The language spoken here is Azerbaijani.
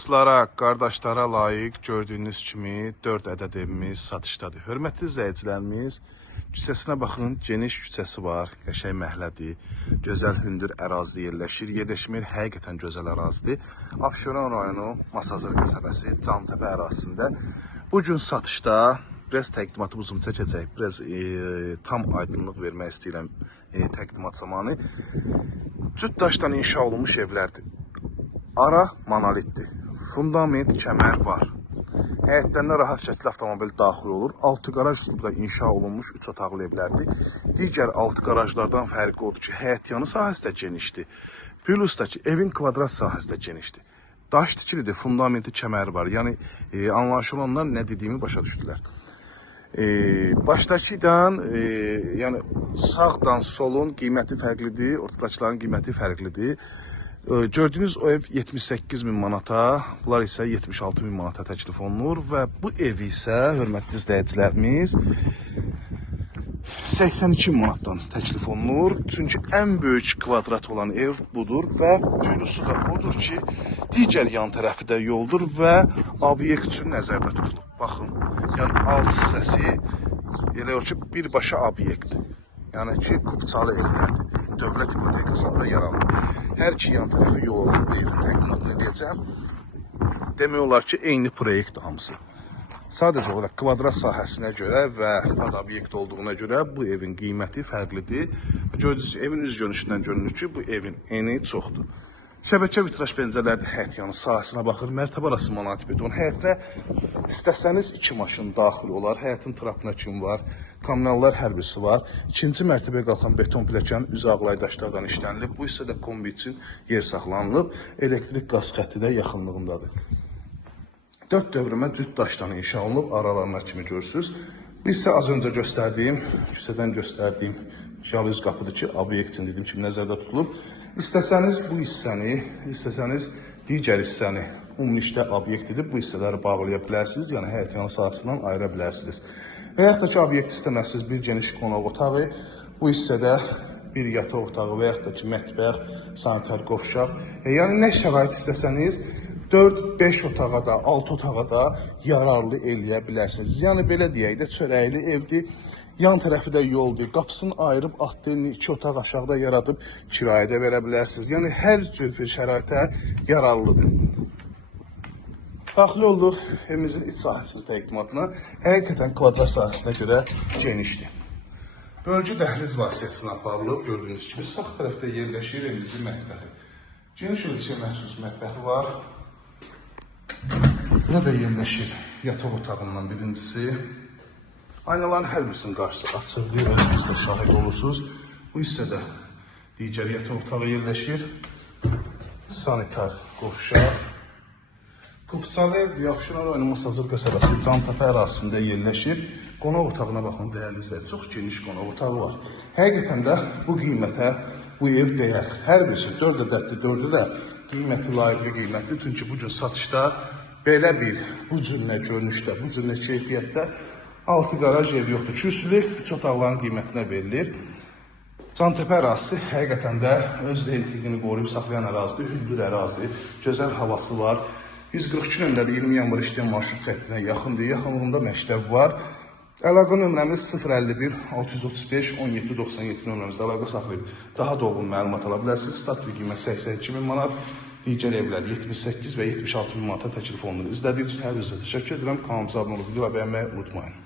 Dostlara, qardaşlara layiq gördüyünüz kimi 4 ədəd evimiz satışdadır. Hörmətli izləyicilərimiz, küçəsinə baxın, geniş küçəsi var, qəşəng məhəllədir, gözəl hündür ərazidə yerləşir. Yerləşmir, həqiqətən gözəl ərazidir. Abşeron rayonu Masazır qəsəbəsi, Cantəpə ərazisində. Bu gün satışda biraz təqdimatı uzun çəkəcək, biraz tam aydınlıq vermək istəyirəm təqdimat zamanı. Cüt daşdan inşa olunmuş evlərdir. Ara monolitdir. Fundament, kəmər var. Həyətlərində rahat şəkildə avtomobil daxil olur. 6 qaraj üslubda inşa olunmuş 3 otaqlı evlərdir. Digər 6 qarajlardan fərqi odur ki, həyət yanı sahəsi də genişdir. Plus da ki, evin kvadrat sahəsi də genişdir. Daş tikilidir, fundamenti, kəməri var. Yəni, anlaşılanlar nə dediyimi başa düşdülər. Başdakıdan, yəni sağdan solun qiyməti fərqlidir, ortadakıların qiyməti fərqlidir. Gördüyünüz o ev 78 min manata, bunlar isə 76 min manata təklif olunur və bu ev isə, hörmətli izləyicilərimiz, 82 min manatdan təklif olunur. Çünki ən böyük kvadrat olan ev budur və duyurusu da odur ki, digər yan tərəfi də yoldur və obyekt üçün nəzərdə tutulub. Baxın, yəni alt hissəsi elə olur ki, birbaşa obyekt. Yəni ki, Kupçalı evlərdir. Dövlət ipotekasında yer alır. Hər iki yan tərəfi yol olan bu evin təqdimatını edəcəm. Demək olar ki, eyni proyekt hamısı. Sadəcə olaraq kvadrat sahəsinə görə və obyekt olduğuna görə bu evin qiyməti fərqlidir. Gördüyünüz evin üz görünüşündən görünür ki, bu evin eni çoxdur. Şəbəkə vitraj pəncərələrdə həyət yanı sahəsinə baxır, mərtəbə arası monolitdir. Onun həyətinə istəsəniz 2 maşın daxil olar, həyətin trapına kim var, kommunallar hər birisi var. İkinci mərtəbəyə qalxan beton pilləkənin üzü ağlay daşlardan işlənilib. Bu hissədə kombi üçün yer saxlanılıb, elektrik qaz xətti də yaxınlığındadır. 4 dövrümə cüt daşdan inşa olunub, aralarına kimi görürsünüz. Bu isə az öncə göstərdiyim, küçədən göstərdiyim şalüz qapıdır ki, obyekt üçün dediyim kimi nəzərdə tutulub. İstəsəniz bu hissəni, istəsəniz digər hissəni ümumilikdə obyekt edib bu hissələri bağlaya bilərsiniz, yəni həyət yanı sahəsindən ayıra bilərsiniz. Və yaxud da ki, obyekt istəməzsiniz bir geniş qonaq otağı, bu hissədə bir yataq otağı və yaxud da ki, mətbəx, sanitar qovşaq, yəni nə şərait istəsəniz 4-5 otağa da, 6 otağa da yararlı eləyə bilərsiniz. Yəni belə deyək də, çörəkli evdir. Yan tərəfi də yoldur. Qapısını ayırıb, atdelini 2 otaq aşağıda yaradıb kirayədə verə bilərsiniz. Yəni, hər cür bir şəraitə yararlıdır. Daxil olduq evimizin iç sahəsinin təqdimatına. Həqiqətən kvadrat sahəsinə görə genişdir. Bölgü dəhliz vasitəsilə aparılıb, gördüyünüz kimi sağ tərəfdə yerləşir evimizin mətbəxi. Geniş ölçüyə məxsus mətbəxi var. Burada yerləşir yataq otağından birincisi. Aynaların hər birisinin qarşısı açıqdır, özünüzdə şahid olursunuz. Bu hissədə digər yataq otağı yerləşir. Sanitar qovşaq. Kupçalı ev, Abşeron rayonu Masazır qəsəbəsi, Cantəpə ərazisində yerləşir. Qonaq otağına baxın, dəyərli izləyicilər, çox geniş qonaq otağı var. Həqiqətən də bu qiymətə bu ev dəyər. Hər birisi 4 ədəddir, 4-ü də qiyməti layiqli qiymətli. Çünki bu gün satışda belə bir, bu cürlə görünüşdə, bu cürlə keyfiyyətdə 6 qaraj ev yoxdur. Kürsülü 3 otaqların qiymətinə verilir. Cantəpə ərazisi həqiqətən də öz reytinqini qoruyub saxlayan ərazidir, hündür ərazi, gözəl havası var. 142 nömrəli 20 yanvar işləyən marşrut xəttinə yaxındır, yaxınlığında məktəb var. Əlaqə nömrəmiz 051 635 1797 nömrəmizdə əlaqə saxlayıb daha dolğun məlumat ala bilərsiniz. Statlı qiymət 82 min manat, digər evlər 78 və 76 min manata təklif olunur. İzlədiyiniz üçün hər birinizə təşəkkür edirəm. Kanalımıza abunə olub, video və bəyənməyi unutmayın.